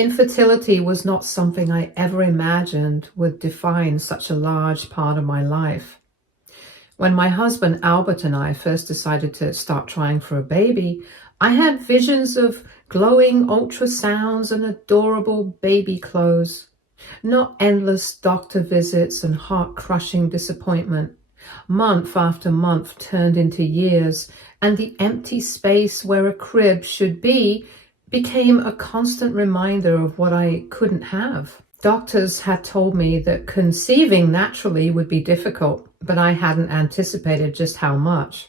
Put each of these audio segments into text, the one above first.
Infertility was not something I ever imagined would define such a large part of my life. When my husband Albert and I first decided to start trying for a baby, I had visions of glowing ultrasounds and adorable baby clothes, not endless doctor visits and heart-crushing disappointment. Month after month turned into years, and the empty space where a crib should be became a constant reminder of what I couldn't have. Doctors had told me that conceiving naturally would be difficult, but I hadn't anticipated just how much.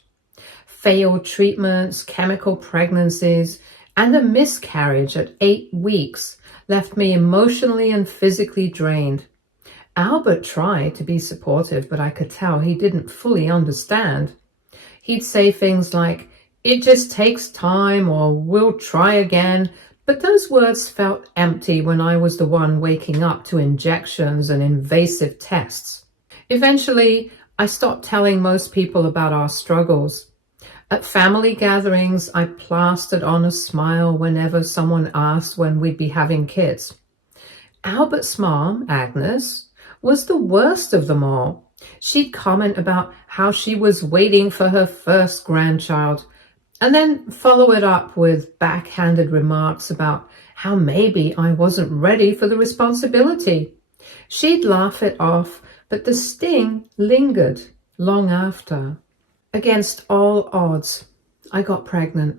Failed treatments, chemical pregnancies, and a miscarriage at 8 weeks left me emotionally and physically drained. Albert tried to be supportive, but I could tell he didn't fully understand. He'd say things like, "It just takes time," or "We'll try again," but those words felt empty when I was the one waking up to injections and invasive tests. Eventually, I stopped telling most people about our struggles. At family gatherings, I plastered on a smile whenever someone asked when we'd be having kids. Albert's mom, Agnes, was the worst of them all. She'd comment about how she was waiting for her first grandchild, and then follow it up with backhanded remarks about how maybe I wasn't ready for the responsibility. She'd laugh it off, but the sting lingered long after. Against all odds, I got pregnant.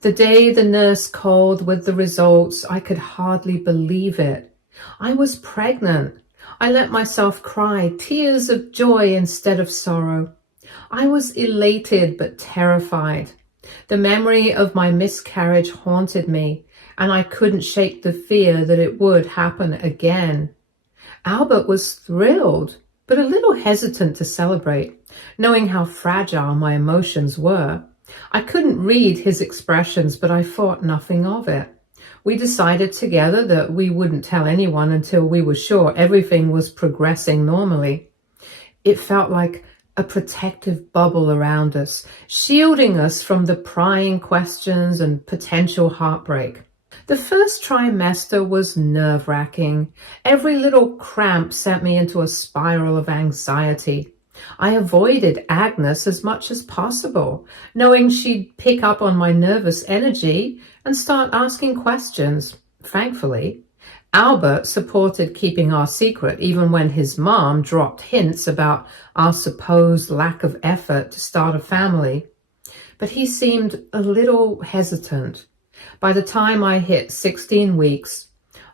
The day the nurse called with the results, I could hardly believe it. I was pregnant. I let myself cry tears of joy instead of sorrow. I was elated but terrified. The memory of my miscarriage haunted me, and I couldn't shake the fear that it would happen again. Albert was thrilled, but a little hesitant to celebrate, knowing how fragile my emotions were. I couldn't read his expressions, but I thought nothing of it. We decided together that we wouldn't tell anyone until we were sure everything was progressing normally. It felt like a protective bubble around us, shielding us from the prying questions and potential heartbreak. The first trimester was nerve-wracking. Every little cramp sent me into a spiral of anxiety. I avoided Agnes as much as possible, knowing she'd pick up on my nervous energy and start asking questions. Thankfully, Albert supported keeping our secret even when his mom dropped hints about our supposed lack of effort to start a family. But he seemed a little hesitant. By the time I hit 16 weeks,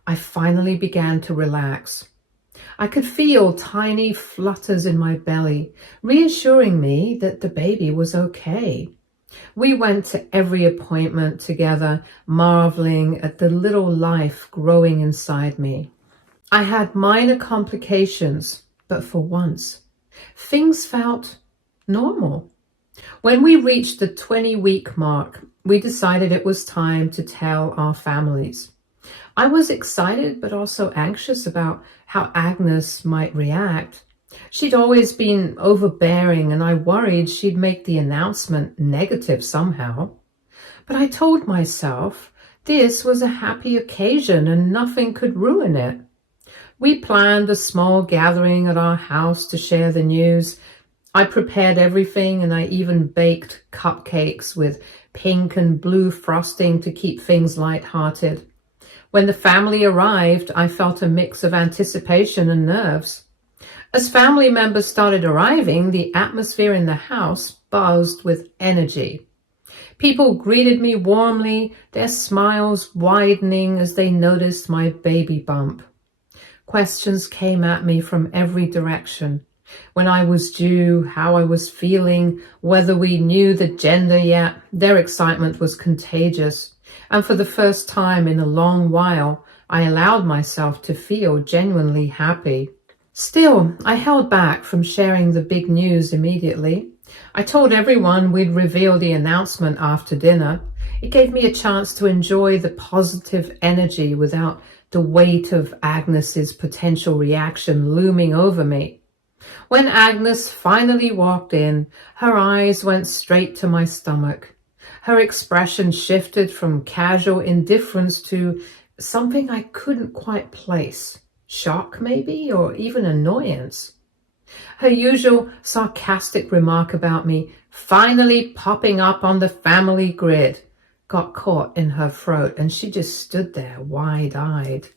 I finally began to relax. I could feel tiny flutters in my belly, reassuring me that the baby was okay. We went to every appointment together, marveling at the little life growing inside me. I had minor complications, but for once, things felt normal. When we reached the 20-week mark, we decided it was time to tell our families. I was excited but also anxious about how Agnes might react. She'd always been overbearing, and I worried she'd make the announcement negative somehow. But I told myself this was a happy occasion and nothing could ruin it. We planned a small gathering at our house to share the news. I prepared everything, and I even baked cupcakes with pink and blue frosting to keep things lighthearted. When the family arrived, I felt a mix of anticipation and nerves. As family members started arriving, the atmosphere in the house buzzed with energy. People greeted me warmly, their smiles widening as they noticed my baby bump. Questions came at me from every direction. When I was due, how I was feeling, whether we knew the gender yet. Their excitement was contagious. And for the first time in a long while, I allowed myself to feel genuinely happy. Still, I held back from sharing the big news immediately. I told everyone we'd reveal the announcement after dinner. It gave me a chance to enjoy the positive energy without the weight of Agnes's potential reaction looming over me. When Agnes finally walked in, her eyes went straight to my stomach. Her expression shifted from casual indifference to something I couldn't quite place. Shock, maybe, or even annoyance. Her usual sarcastic remark about me finally popping up on the family grid got caught in her throat, and she just stood there wide-eyed.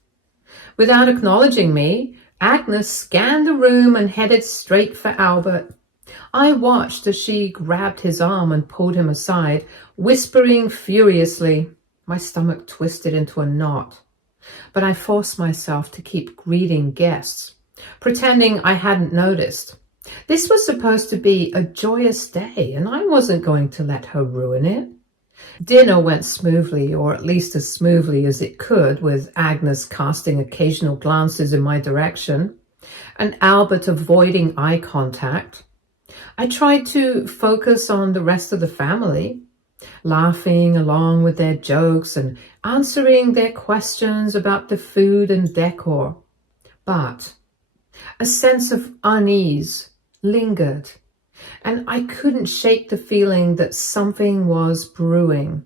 Without acknowledging me, Agnes scanned the room and headed straight for Albert. I watched as she grabbed his arm and pulled him aside, whispering furiously. My stomach twisted into a knot, but I forced myself to keep greeting guests, pretending I hadn't noticed. This was supposed to be a joyous day, and I wasn't going to let her ruin it. Dinner went smoothly, or at least as smoothly as it could, with Agnes casting occasional glances in my direction, and Albert avoiding eye contact. I tried to focus on the rest of the family, laughing along with their jokes and answering their questions about the food and decor. But a sense of unease lingered, and I couldn't shake the feeling that something was brewing.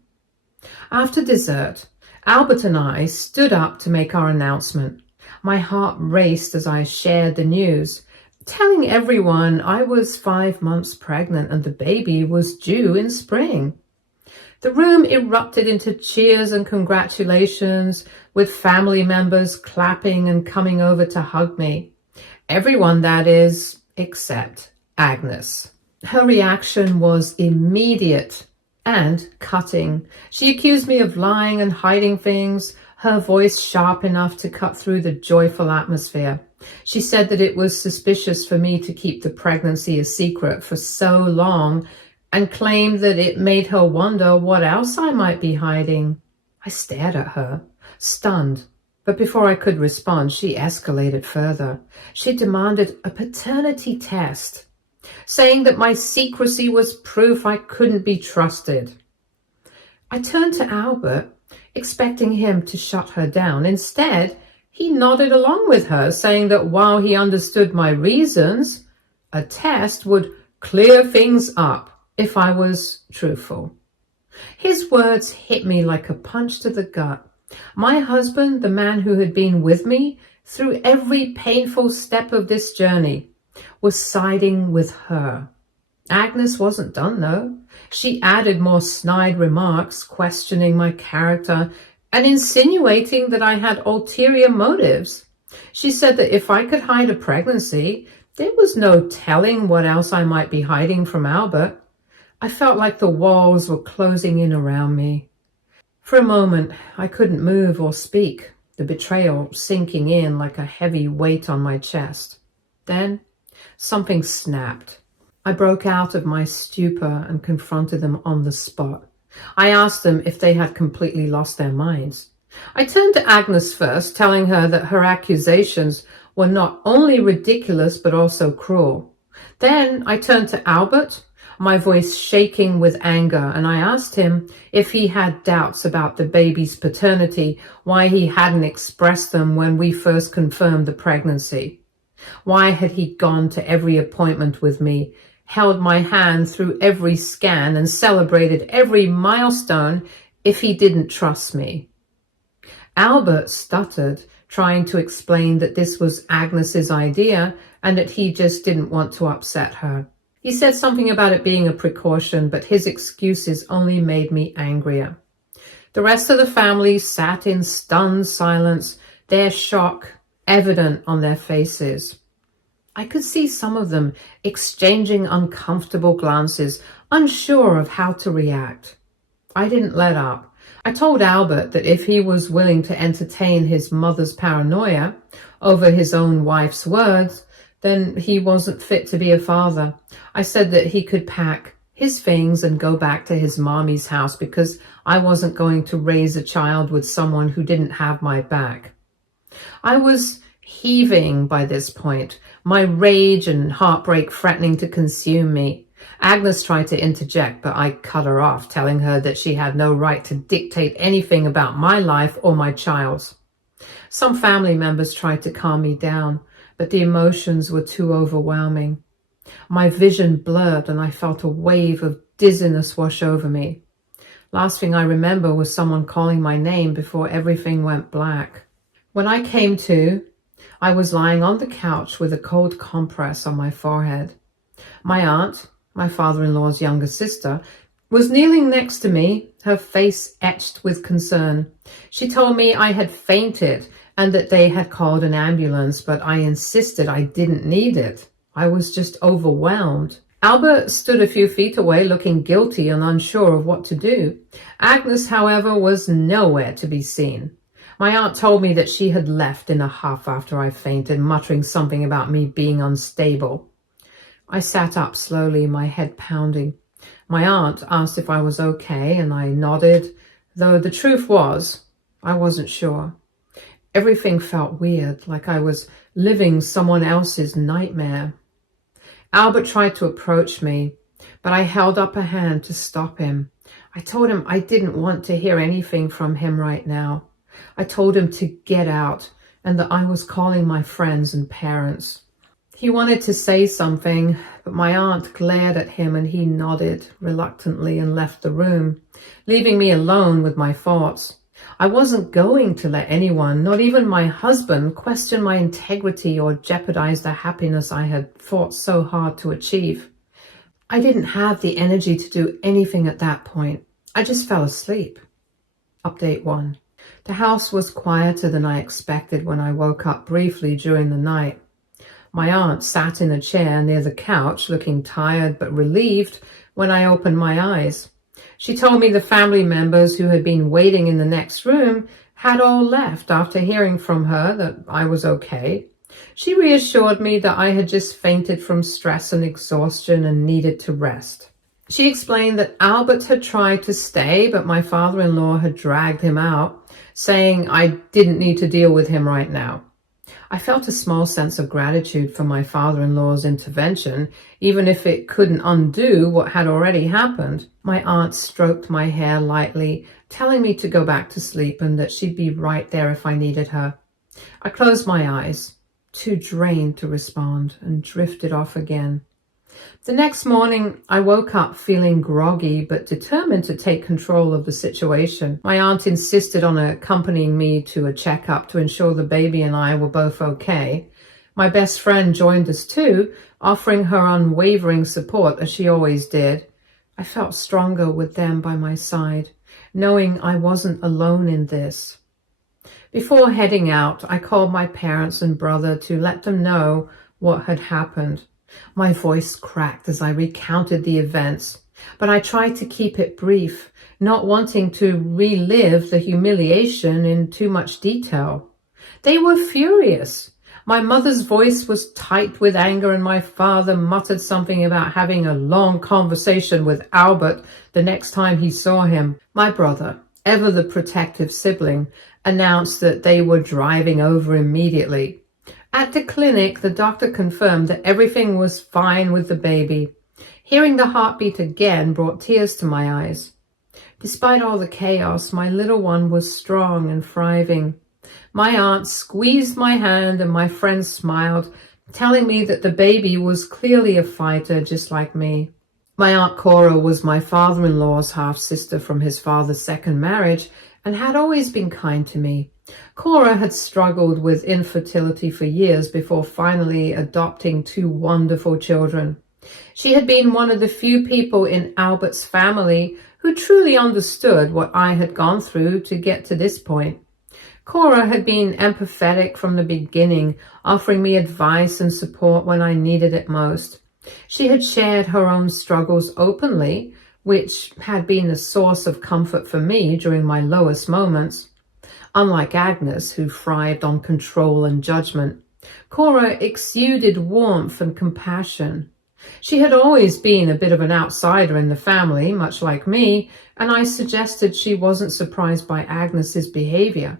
After dessert, Albert and I stood up to make our announcement. My heart raced as I shared the news, telling everyone I was 5 months pregnant and the baby was due in spring. The room erupted into cheers and congratulations, with family members clapping and coming over to hug me. Everyone, that is, except Agnes. Her reaction was immediate and cutting. She accused me of lying and hiding things, her voice sharp enough to cut through the joyful atmosphere. She said that it was suspicious for me to keep the pregnancy a secret for so long, and claimed that it made her wonder what else I might be hiding. I stared at her, stunned, but before I could respond, she escalated further. She demanded a paternity test, saying that my secrecy was proof I couldn't be trusted. I turned to Albert, expecting him to shut her down. Instead, he nodded along with her, saying that while he understood my reasons, a test would clear things up if I was truthful. His words hit me like a punch to the gut. My husband, the man who had been with me through every painful step of this journey, was siding with her. Agnes wasn't done, though. She added more snide remarks, questioning my character and insinuating that I had ulterior motives. She said that if I could hide a pregnancy, there was no telling what else I might be hiding from Albert. I felt like the walls were closing in around me. For a moment, I couldn't move or speak, the betrayal sinking in like a heavy weight on my chest. Then, something snapped. I broke out of my stupor and confronted them on the spot. I asked them if they had completely lost their minds. I turned to Agnes first, telling her that her accusations were not only ridiculous but also cruel. Then I turned to Albert, my voice shaking with anger, and I asked him if he had doubts about the baby's paternity, why he hadn't expressed them when we first confirmed the pregnancy. Why had he gone to every appointment with me, held my hand through every scan, and celebrated every milestone if he didn't trust me? Albert stuttered, trying to explain that this was Agnes's idea and that he just didn't want to upset her. He said something about it being a precaution, but his excuses only made me angrier. The rest of the family sat in stunned silence, their shock evident on their faces. I could see some of them exchanging uncomfortable glances, unsure of how to react. I didn't let up. I told Albert that if he was willing to entertain his mother's paranoia over his own wife's words, then he wasn't fit to be a father. I said that he could pack his things and go back to his mommy's house because I wasn't going to raise a child with someone who didn't have my back. I was heaving by this point, my rage and heartbreak threatening to consume me. Agnes tried to interject, but I cut her off, telling her that she had no right to dictate anything about my life or my child's. Some family members tried to calm me down, but the emotions were too overwhelming. My vision blurred and I felt a wave of dizziness wash over me. Last thing I remember was someone calling my name before everything went black. When I came to, I was lying on the couch with a cold compress on my forehead. My aunt, my father-in-law's younger sister, was kneeling next to me, her face etched with concern. She told me I had fainted and that they had called an ambulance, but I insisted I didn't need it. I was just overwhelmed. Albert stood a few feet away looking guilty and unsure of what to do. Agnes, however, was nowhere to be seen. My aunt told me that she had left in a huff after I fainted, muttering something about me being unstable. I sat up slowly, my head pounding. My aunt asked if I was okay, and I nodded, though the truth was, I wasn't sure. Everything felt weird, like I was living someone else's nightmare. Albert tried to approach me, but I held up a hand to stop him. I told him I didn't want to hear anything from him right now. I told him to get out and that I was calling my friends and parents. He wanted to say something, but my aunt glared at him and he nodded reluctantly and left the room, leaving me alone with my thoughts. I wasn't going to let anyone, not even my husband, question my integrity or jeopardize the happiness I had fought so hard to achieve. I didn't have the energy to do anything at that point. I just fell asleep. Update 1. The house was quieter than I expected when I woke up briefly during the night. My aunt sat in a chair near the couch, looking tired but relieved when I opened my eyes. She told me the family members who had been waiting in the next room had all left after hearing from her that I was okay. She reassured me that I had just fainted from stress and exhaustion and needed to rest. She explained that Albert had tried to stay, but my father-in-law had dragged him out, saying I didn't need to deal with him right now. I felt a small sense of gratitude for my father-in-law's intervention, even if it couldn't undo what had already happened. My aunt stroked my hair lightly, telling me to go back to sleep and that she'd be right there if I needed her. I closed my eyes, too drained to respond, and drifted off again. The next morning, I woke up feeling groggy but determined to take control of the situation. My aunt insisted on accompanying me to a checkup to ensure the baby and I were both okay. My best friend joined us too, offering her unwavering support as she always did. I felt stronger with them by my side, knowing I wasn't alone in this. Before heading out, I called my parents and brother to let them know what had happened. My voice cracked as I recounted the events, but I tried to keep it brief, not wanting to relive the humiliation in too much detail. They were furious. My mother's voice was tight with anger, and my father muttered something about having a long conversation with Albert the next time he saw him. My brother, ever the protective sibling, announced that they were driving over immediately. At the clinic, the doctor confirmed that everything was fine with the baby. Hearing the heartbeat again brought tears to my eyes. Despite all the chaos, my little one was strong and thriving. My aunt squeezed my hand and my friend smiled, telling me that the baby was clearly a fighter just like me. My Aunt Cora was my father-in-law's half-sister from his father's second marriage and had always been kind to me. Cora had struggled with infertility for years before finally adopting 2 wonderful children. She had been one of the few people in Albert's family who truly understood what I had gone through to get to this point. Cora had been empathetic from the beginning, offering me advice and support when I needed it most. She had shared her own struggles openly, which had been a source of comfort for me during my lowest moments. Unlike Agnes, who thrived on control and judgment, Cora exuded warmth and compassion. She had always been a bit of an outsider in the family, much like me, and I suggested she wasn't surprised by Agnes's behavior.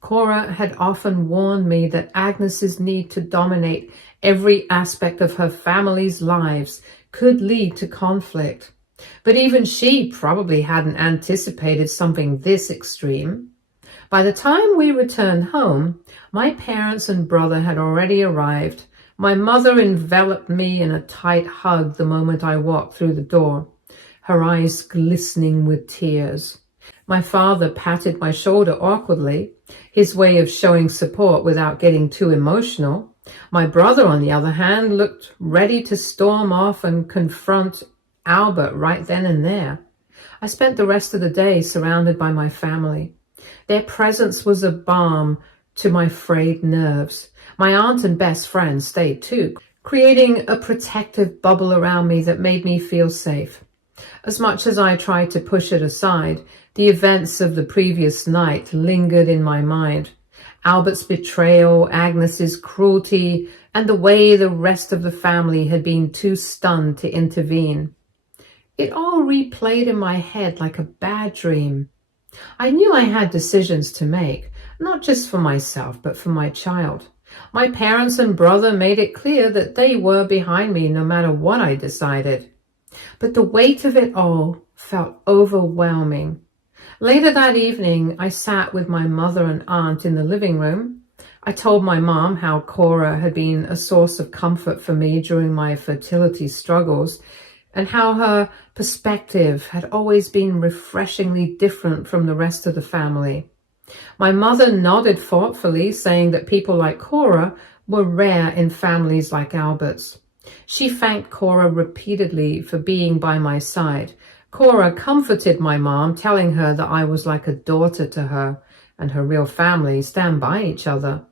Cora had often warned me that Agnes's need to dominate every aspect of her family's lives could lead to conflict. But even she probably hadn't anticipated something this extreme. By the time we returned home, my parents and brother had already arrived. My mother enveloped me in a tight hug the moment I walked through the door. her eyes glistening with tears. My father patted my shoulder awkwardly, his way of showing support without getting too emotional. My brother, on the other hand, looked ready to storm off and confront Albert right then and there. I spent the rest of the day surrounded by my family. Their presence was a balm to my frayed nerves. My aunt and best friend stayed too, creating a protective bubble around me that made me feel safe. As much as I tried to push it aside, the events of the previous night lingered in my mind. Albert's betrayal, Agnes's cruelty, and the way the rest of the family had been too stunned to intervene. It all replayed in my head like a bad dream. I knew I had decisions to make, not just for myself, but for my child. My parents and brother made it clear that they were behind me no matter what I decided. But the weight of it all felt overwhelming. Later that evening, I sat with my mother and aunt in the living room. I told my mom how Cora had been a source of comfort for me during my fertility struggles, and how her perspective had always been refreshingly different from the rest of the family. My mother nodded thoughtfully, saying that people like Cora were rare in families like Albert's. She thanked Cora repeatedly for being by my side. Cora comforted my mom, telling her that I was like a daughter to her, and her real family stand by each other.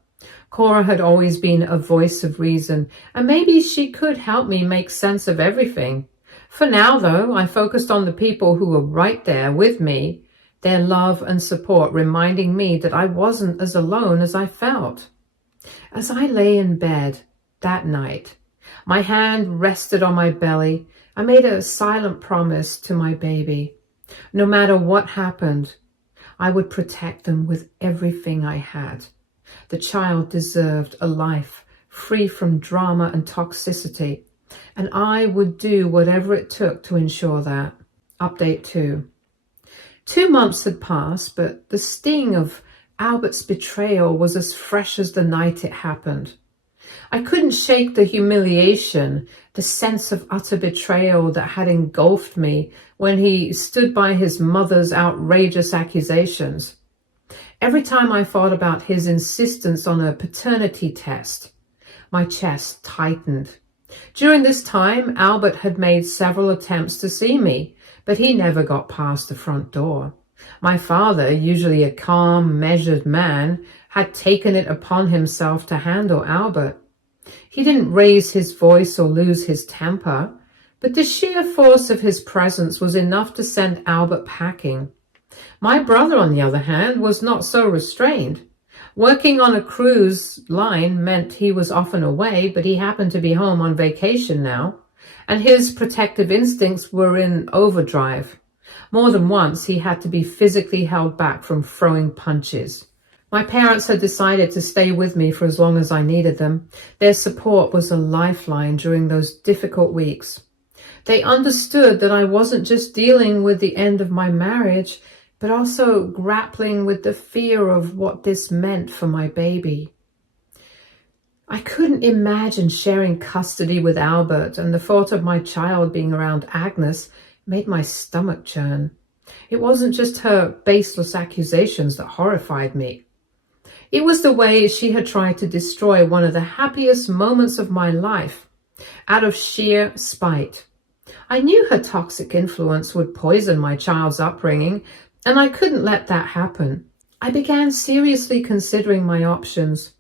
Cora had always been a voice of reason, and maybe she could help me make sense of everything. For now, though, I focused on the people who were right there with me, their love and support reminding me that I wasn't as alone as I felt. As I lay in bed that night, my hand rested on my belly. I made a silent promise to my baby. No matter what happened, I would protect them with everything I had. The child deserved a life free from drama and toxicity, and I would do whatever it took to ensure that. Update 2. 2 months had passed, but the sting of Albert's betrayal was as fresh as the night it happened. I couldn't shake the humiliation, the sense of utter betrayal that had engulfed me when he stood by his mother's outrageous accusations. Every time I thought about his insistence on a paternity test, my chest tightened. During this time, Albert had made several attempts to see me, but he never got past the front door. My father, usually a calm, measured man, had taken it upon himself to handle Albert. He didn't raise his voice or lose his temper, but the sheer force of his presence was enough to send Albert packing. My brother, on the other hand, was not so restrained. Working on a cruise line meant he was often away, but he happened to be home on vacation now, and his protective instincts were in overdrive. More than once, he had to be physically held back from throwing punches. My parents had decided to stay with me for as long as I needed them. Their support was a lifeline during those difficult weeks. They understood that I wasn't just dealing with the end of my marriage, but also grappling with the fear of what this meant for my baby. I couldn't imagine sharing custody with Albert, and the thought of my child being around Agnes made my stomach churn. It wasn't just her baseless accusations that horrified me. It was the way she had tried to destroy one of the happiest moments of my life, out of sheer spite. I knew her toxic influence would poison my child's upbringing, and I couldn't let that happen. I began seriously considering my options.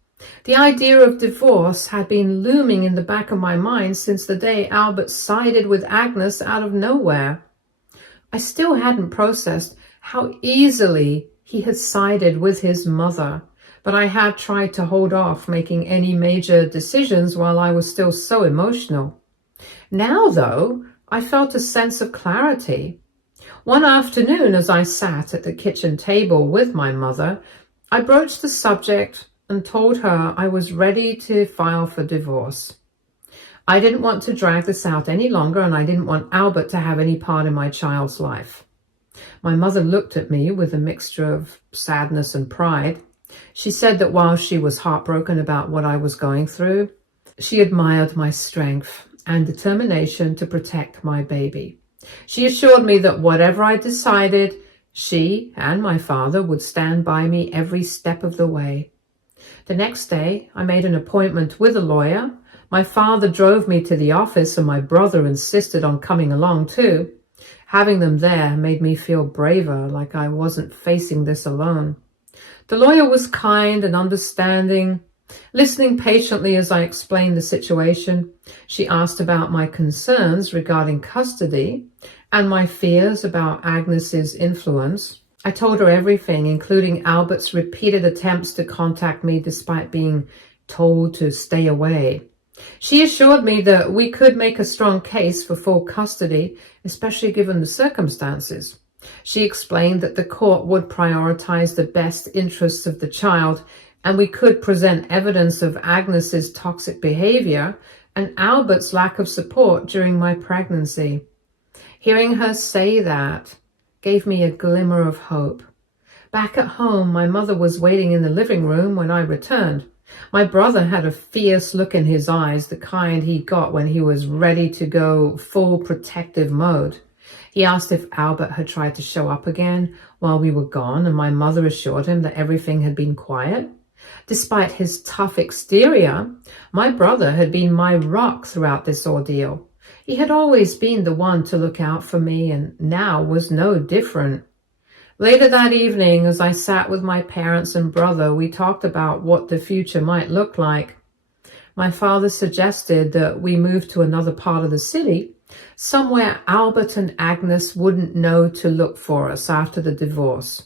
The idea of divorce had been looming in the back of my mind since the day Albert sided with Agnes out of nowhere. I still hadn't processed how easily he had sided with his mother, but I had tried to hold off making any major decisions while I was still so emotional. Now, though, I felt a sense of clarity. One afternoon, as I sat at the kitchen table with my mother, I broached the subject and told her I was ready to file for divorce. I didn't want to drag this out any longer, and I didn't want Albert to have any part in my child's life. My mother looked at me with a mixture of sadness and pride. She said that while she was heartbroken about what I was going through, she admired my strength and determination to protect my baby. She assured me that whatever I decided, she and my father would stand by me every step of the way. The next day, I made an appointment with a lawyer. My father drove me to the office and my brother insisted on coming along too. Having them there made me feel braver, like I wasn't facing this alone. The lawyer was kind and understanding, listening patiently as I explained the situation. She asked about my concerns regarding custody and my fears about Agnes's influence. I told her everything, including Albert's repeated attempts to contact me despite being told to stay away. She assured me that we could make a strong case for full custody, especially given the circumstances. She explained that the court would prioritize the best interests of the child, and we could present evidence of Agnes's toxic behavior and Albert's lack of support during my pregnancy. Hearing her say that gave me a glimmer of hope. Back at home, my mother was waiting in the living room when I returned. My brother had a fierce look in his eyes, the kind he got when he was ready to go full protective mode. He asked if Albert had tried to show up again while we were gone, and my mother assured him that everything had been quiet. Despite his tough exterior, my brother had been my rock throughout this ordeal. He had always been the one to look out for me, and now was no different. Later that evening, as I sat with my parents and brother, we talked about what the future might look like. My father suggested that we move to another part of the city, somewhere Albert and Agnes wouldn't know to look for us after the divorce.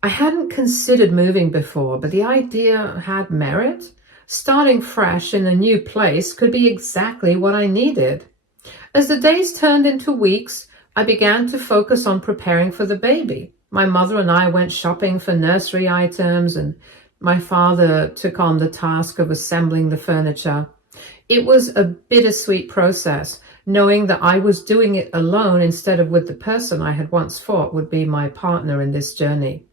I hadn't considered moving before, but the idea had merit. Starting fresh in a new place could be exactly what I needed. As the days turned into weeks, I began to focus on preparing for the baby. My mother and I went shopping for nursery items, and my father took on the task of assembling the furniture. It was a bittersweet process, knowing that I was doing it alone instead of with the person I had once thought would be my partner in this journey.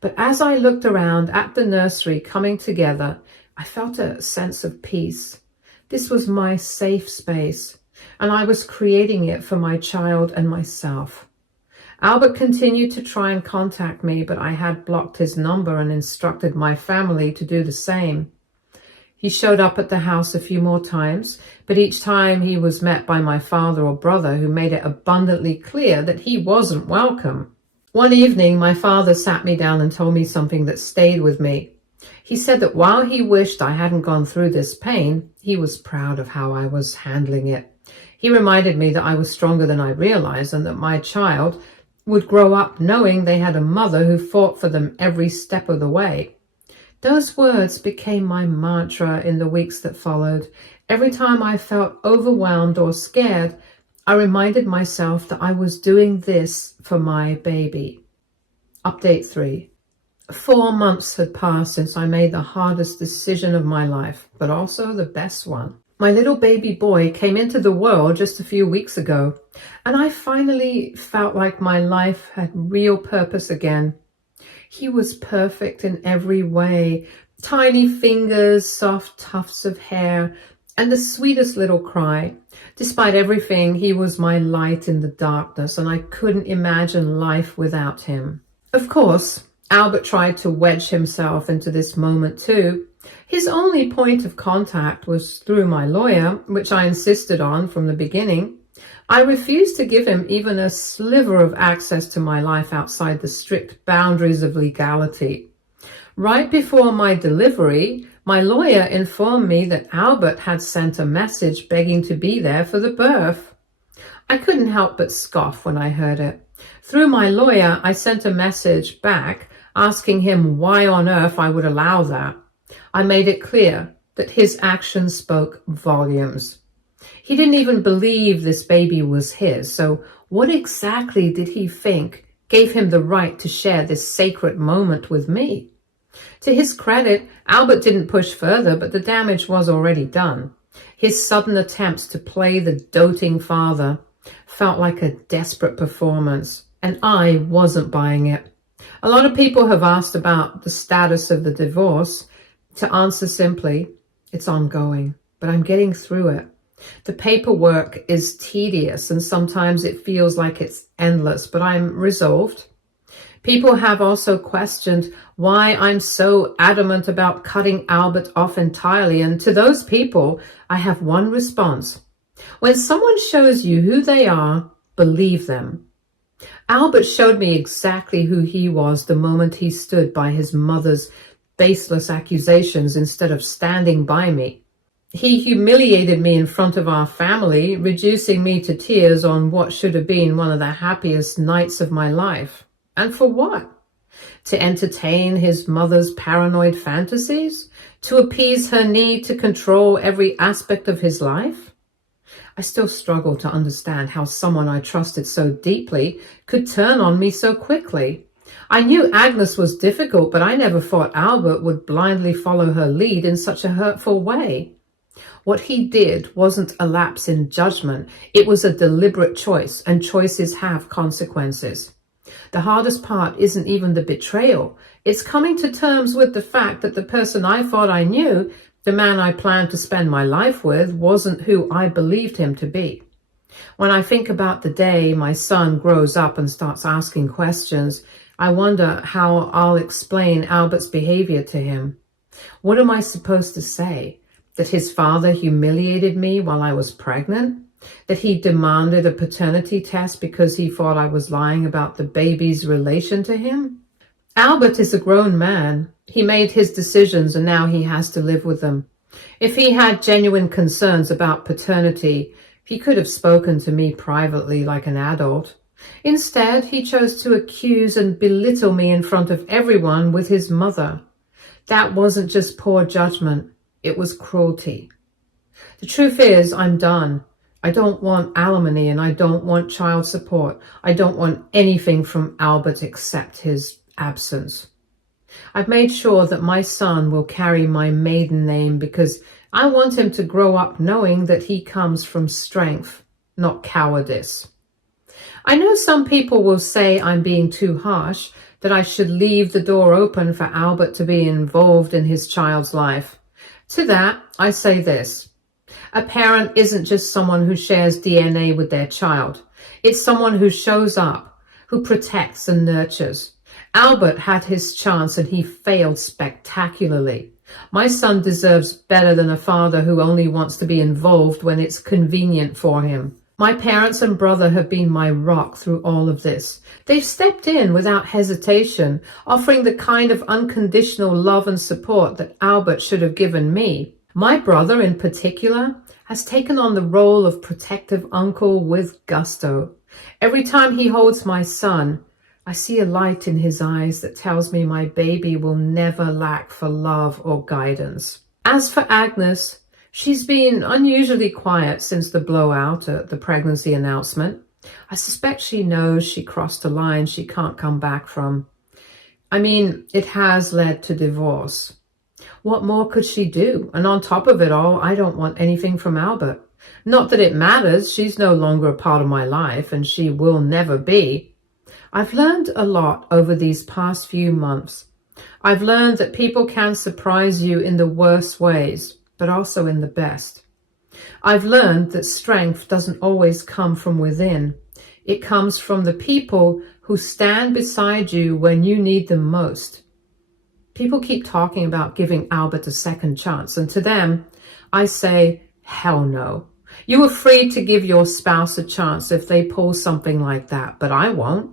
But as I looked around at the nursery coming together, I felt a sense of peace. This was my safe space, and I was creating it for my child and myself. Albert continued to try and contact me, but I had blocked his number and instructed my family to do the same. He showed up at the house a few more times, but each time he was met by my father or brother, who made it abundantly clear that he wasn't welcome. One evening, my father sat me down and told me something that stayed with me. He said that while he wished I hadn't gone through this pain, he was proud of how I was handling it. He reminded me that I was stronger than I realized, and that my child would grow up knowing they had a mother who fought for them every step of the way. Those words became my mantra in the weeks that followed. Every time I felt overwhelmed or scared, I reminded myself that I was doing this for my baby. Update 3. 4 months had passed since I made the hardest decision of my life, but also the best one. My little baby boy came into the world just a few weeks ago, and I finally felt like my life had real purpose again. He was perfect in every way. Tiny fingers, soft tufts of hair, and the sweetest little cry. Despite everything, he was my light in the darkness, and I couldn't imagine life without him. Of course, Albert tried to wedge himself into this moment too. His only point of contact was through my lawyer, which I insisted on from the beginning. I refused to give him even a sliver of access to my life outside the strict boundaries of legality. Right before my delivery, my lawyer informed me that Albert had sent a message begging to be there for the birth. I couldn't help but scoff when I heard it. Through my lawyer, I sent a message back asking him why on earth I would allow that. I made it clear that his actions spoke volumes. He didn't even believe this baby was his, so what exactly did he think gave him the right to share this sacred moment with me? To his credit, Albert didn't push further, but the damage was already done. His sudden attempts to play the doting father felt like a desperate performance, and I wasn't buying it. A lot of people have asked about the status of the divorce. To answer simply, it's ongoing, but I'm getting through it. The paperwork is tedious and sometimes it feels like it's endless, but I'm resolved. People have also questioned why I'm so adamant about cutting Albert off entirely, and to those people, I have one response. When someone shows you who they are, believe them. Albert showed me exactly who he was the moment he stood by his mother's baseless accusations instead of standing by me. He humiliated me in front of our family, reducing me to tears on what should have been one of the happiest nights of my life. And for what? To entertain his mother's paranoid fantasies? To appease her need to control every aspect of his life? I still struggle to understand how someone I trusted so deeply could turn on me so quickly. I knew Agnes was difficult, but I never thought Albert would blindly follow her lead in such a hurtful way. What he did wasn't a lapse in judgment. It was a deliberate choice, and choices have consequences. The hardest part isn't even the betrayal. It's coming to terms with the fact that the person I thought I knew, the man I planned to spend my life with, wasn't who I believed him to be. When I think about the day my son grows up and starts asking questions, I wonder how I'll explain Albert's behavior to him. What am I supposed to say? That his father humiliated me while I was pregnant? That he demanded a paternity test because he thought I was lying about the baby's relation to him? Albert is a grown man. He made his decisions and now he has to live with them. If he had genuine concerns about paternity, he could have spoken to me privately like an adult. Instead, he chose to accuse and belittle me in front of everyone with his mother. That wasn't just poor judgment. It was cruelty. The truth is, I'm done. I don't want alimony and I don't want child support. I don't want anything from Albert except his absence. I've made sure that my son will carry my maiden name because I want him to grow up knowing that he comes from strength, not cowardice. I know some people will say I'm being too harsh, that I should leave the door open for Albert to be involved in his child's life. To that, I say this. A parent isn't just someone who shares DNA with their child. It's someone who shows up, who protects and nurtures. Albert had his chance and he failed spectacularly. My son deserves better than a father who only wants to be involved when it's convenient for him. My parents and brother have been my rock through all of this. They've stepped in without hesitation, offering the kind of unconditional love and support that Albert should have given me. My brother, in particular, has taken on the role of protective uncle with gusto. Every time he holds my son, I see a light in his eyes that tells me my baby will never lack for love or guidance. As for Agnes, she's been unusually quiet since the blowout at the pregnancy announcement. I suspect she knows she crossed a line she can't come back from. I mean, it has led to divorce. What more could she do? And on top of it all, I don't want anything from Albert. Not that it matters. She's no longer a part of my life, and she will never be. I've learned a lot over these past few months. I've learned that people can surprise you in the worst ways, but also in the best. I've learned that strength doesn't always come from within. It comes from the people who stand beside you when you need them most. People keep talking about giving Albert a second chance, and to them, I say, hell no. You are free to give your spouse a chance if they pull something like that, but I won't.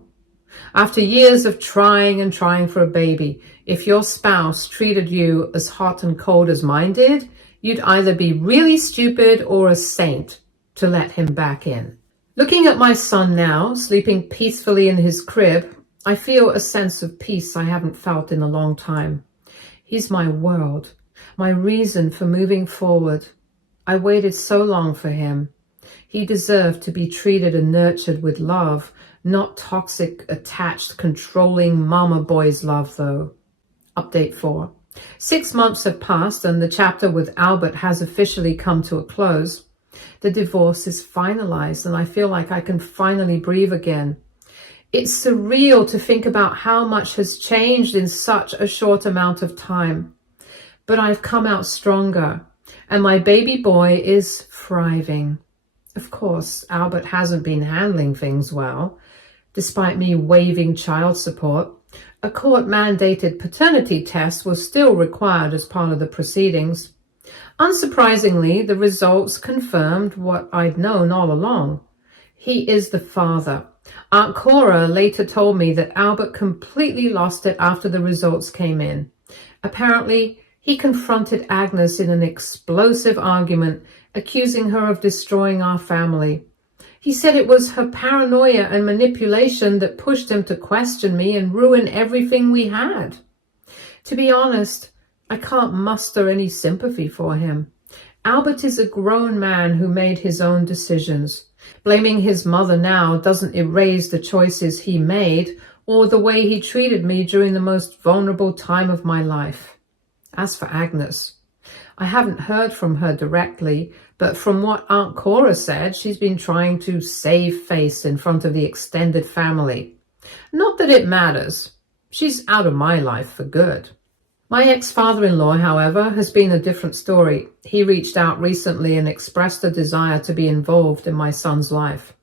After years of trying and trying for a baby, if your spouse treated you as hot and cold as mine did, you'd either be really stupid or a saint to let him back in. Looking at my son now, sleeping peacefully in his crib, I feel a sense of peace I haven't felt in a long time. He's my world, my reason for moving forward. I waited so long for him. He deserved to be treated and nurtured with love, not toxic, attached, controlling mama boy's love, though. Update 4. 6 months have passed and the chapter with Albert has officially come to a close. The divorce is finalized and I feel like I can finally breathe again. It's surreal to think about how much has changed in such a short amount of time. But I've come out stronger. and my baby boy is thriving. Of course, Albert hasn't been handling things well. Despite me waiving child support, a court-mandated paternity test was still required as part of the proceedings. Unsurprisingly, the results confirmed what I'd known all along. He is the father. Aunt Cora later told me that Albert completely lost it after the results came in. Apparently, he confronted Agnes in an explosive argument, accusing her of destroying our family. He said it was her paranoia and manipulation that pushed him to question me and ruin everything we had. To be honest, I can't muster any sympathy for him. Albert is a grown man who made his own decisions. Blaming his mother now doesn't erase the choices he made or the way he treated me during the most vulnerable time of my life. As for Agnes, I haven't heard from her directly, but from what Aunt Cora said, she's been trying to save face in front of the extended family. Not that it matters. She's out of my life for good. My ex-father-in-law, however, has been a different story. He reached out recently and expressed a desire to be involved in my son's life.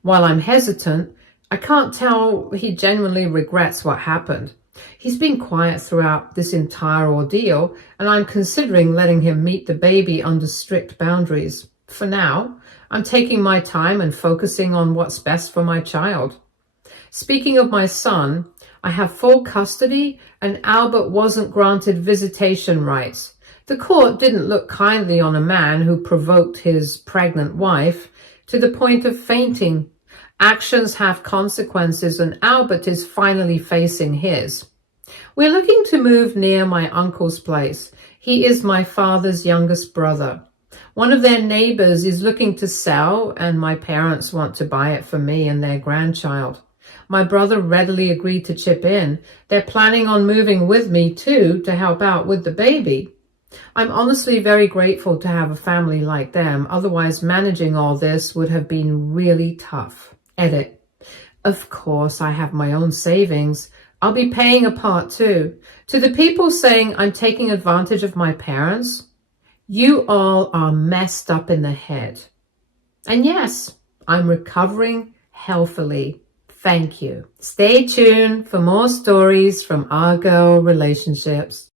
While I'm hesitant, I can't tell he genuinely regrets what happened. He's been quiet throughout this entire ordeal, and I'm considering letting him meet the baby under strict boundaries. For now, I'm taking my time and focusing on what's best for my child. Speaking of my son, I have full custody, and Albert wasn't granted visitation rights. The court didn't look kindly on a man who provoked his pregnant wife to the point of fainting. Actions have consequences, and Albert is finally facing his. We're looking to move near my uncle's place. He is my father's youngest brother. One of their neighbors is looking to sell, and my parents want to buy it for me and their grandchild. My brother readily agreed to chip in. They're planning on moving with me too to help out with the baby. I'm honestly very grateful to have a family like them. Otherwise, managing all this would have been really tough. Edit. Of course, I have my own savings. I'll be paying a part too. To the people saying I'm taking advantage of my parents, you all are messed up in the head. And yes, I'm recovering healthily. Thank you. Stay tuned for more stories from our girl relationships.